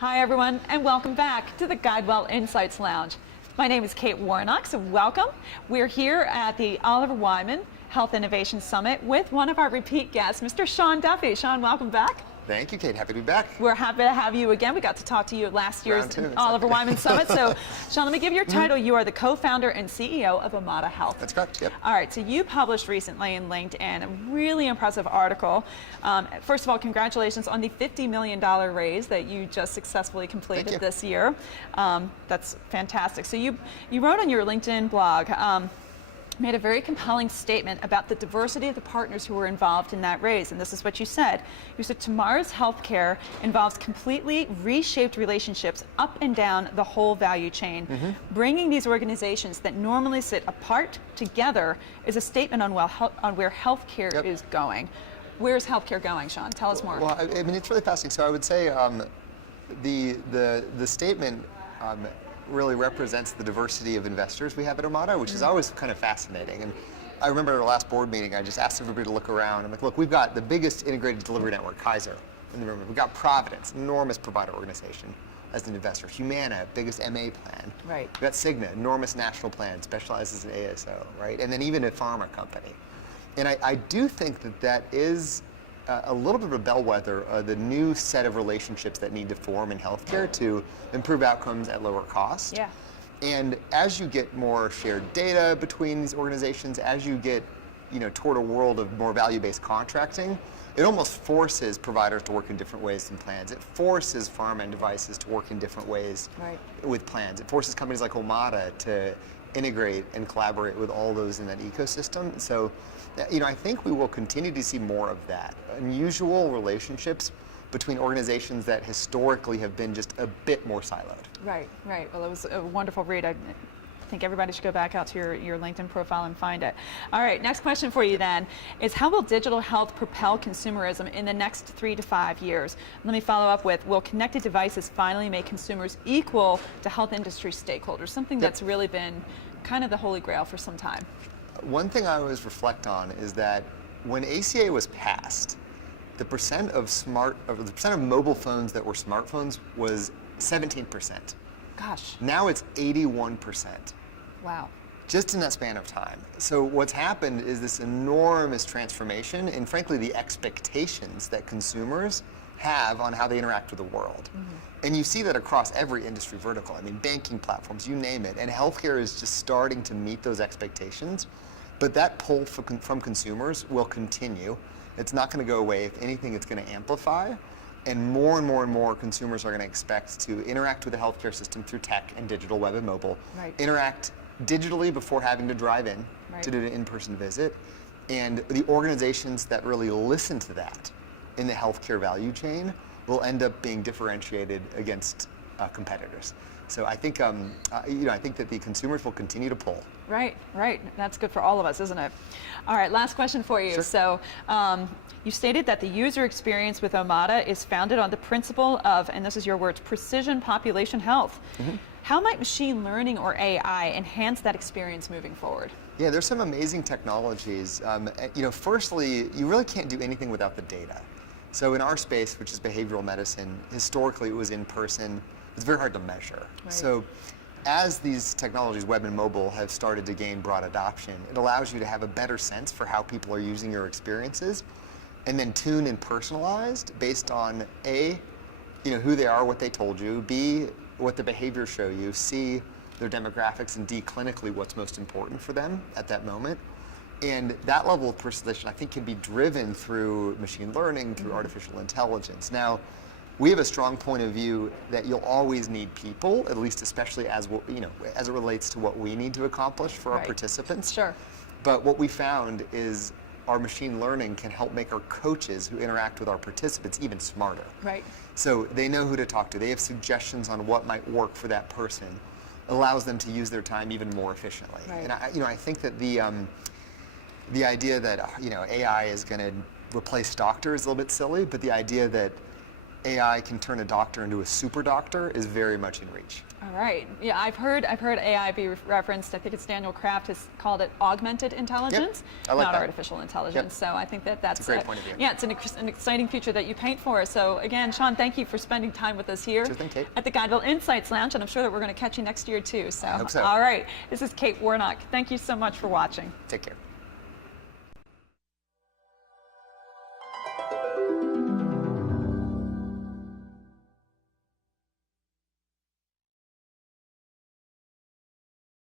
Hi everyone, and welcome back to the GuideWell Insights Lounge. My name is Kate Warnock, so welcome. We're here at the Oliver Wyman Health Innovation Summit with one of our repeat guests, Mr. Sean Duffy. Sean, welcome back. Thank you, Kate. Happy to be back. We're happy to have you again. We got to talk to you at last year's Oliver Wyman Summit. So, Sean, let me give you your title. You are the co-founder and CEO of Omada Health. That's correct, yep. All right, so you published recently in LinkedIn a really impressive article. First of all, congratulations on the $50 million raise that you just successfully completed this year. That's fantastic. So you wrote on your LinkedIn blog, made a very compelling statement about the diversity of the partners who were involved in that raise. And this is what you said. You said, tomorrow's healthcare involves completely reshaped relationships up and down the whole value chain. Bringing these organizations that normally sit apart together is a statement on where healthcare is going. Where's healthcare going, Sean? Tell us more. Well, I mean, it's really fascinating. So I would say the statement really represents the diversity of investors we have at Omada, which is always kind of fascinating. And I remember at our last board meeting, I just asked everybody to look around. I'm like, look, we've got the biggest integrated delivery network, Kaiser, in the room. We've got Providence, enormous provider organization as an investor. Humana, biggest MA plan. Right. We've got Cigna, enormous national plan, specializes in ASO, right? And then even a pharma company. And I do think that that is a little bit of a bellwether of the new set of relationships that need to form in healthcare to improve outcomes at lower cost. Yeah. And as you get more shared data between these organizations, as you get toward a world of more value-based contracting, it almost forces providers to work in different ways than plans. It forces pharma and devices to work in different ways with plans. It forces companies like Omada to integrate and collaborate with all those in that ecosystem. So, I think we will continue to see more of that. Unusual relationships between organizations that historically have been just a bit more siloed. Right. Well, it was a wonderful read. I think everybody should go back out to your LinkedIn profile and find it. All right, next question for you then is, how will digital health propel consumerism in the next 3 to 5 years? Let me follow up with, will connected devices finally make consumers equal to health industry stakeholders? Something that's really been kind of the holy grail for some time. One thing I always reflect on is that when ACA was passed, the percent of mobile phones that were smartphones was 17%. Gosh. Now it's 81%. Wow. Just in that span of time. So what's happened is this enormous transformation in, frankly, the expectations that consumers have on how they interact with the world. And you see that across every industry vertical. I mean, banking platforms, you name it. And healthcare is just starting to meet those expectations. But that pull from consumers will continue. It's not going to go away. If anything, it's going to amplify. And more consumers are going to expect to interact with the healthcare system through tech and digital, web and mobile. Interact digitally before having to drive in to do an in-person visit. And the organizations that really listen to that in the healthcare value chain will end up being differentiated against competitors. So I think, I think that the consumers will continue to pull. Right. That's good for all of us, isn't it? All right, last question for you. Sure. So you stated that the user experience with Omada is founded on the principle of, and this is your words, precision population health. How might machine learning or AI enhance that experience moving forward? Yeah, there's some amazing technologies. Firstly, you really can't do anything without the data. So in our space, which is behavioral medicine, historically it was in person. It's very hard to measure. So as these technologies, web and mobile, have started to gain broad adoption, it allows you to have a better sense for how people are using your experiences, and then tune and personalized based on A, who they are, what they told you, B, what the behaviors show you, C, their demographics, and D, clinically what's most important for them at that moment. And that level of personalization, I think, can be driven through machine learning, through artificial intelligence. Now, we have a strong point of view that you'll always need people, at least especially as as it relates to what we need to accomplish for our participants. Sure. But what we found is our machine learning can help make our coaches who interact with our participants even smarter. So they know who to talk to. They have suggestions on what might work for that person. It allows them to use their time even more efficiently. And I think that the idea that AI is going to replace doctors is a little bit silly, but the idea that AI can turn a doctor into a super doctor is very much in reach. All right. Yeah, I've heard AI be referenced. I think it's Daniel Kraft has called it augmented intelligence, I like not that. artificial intelligence. So I think that's a great point of view. Yeah, it's an exciting future that you paint for us. So again, Sean, thank you for spending time with us here Sure thing, Kate. at the GuideWell Insights Lounge, and I'm sure that we're going to catch you next year too. So, I hope so. All right. This is Kate Warnock. Thank you so much for watching. Take care.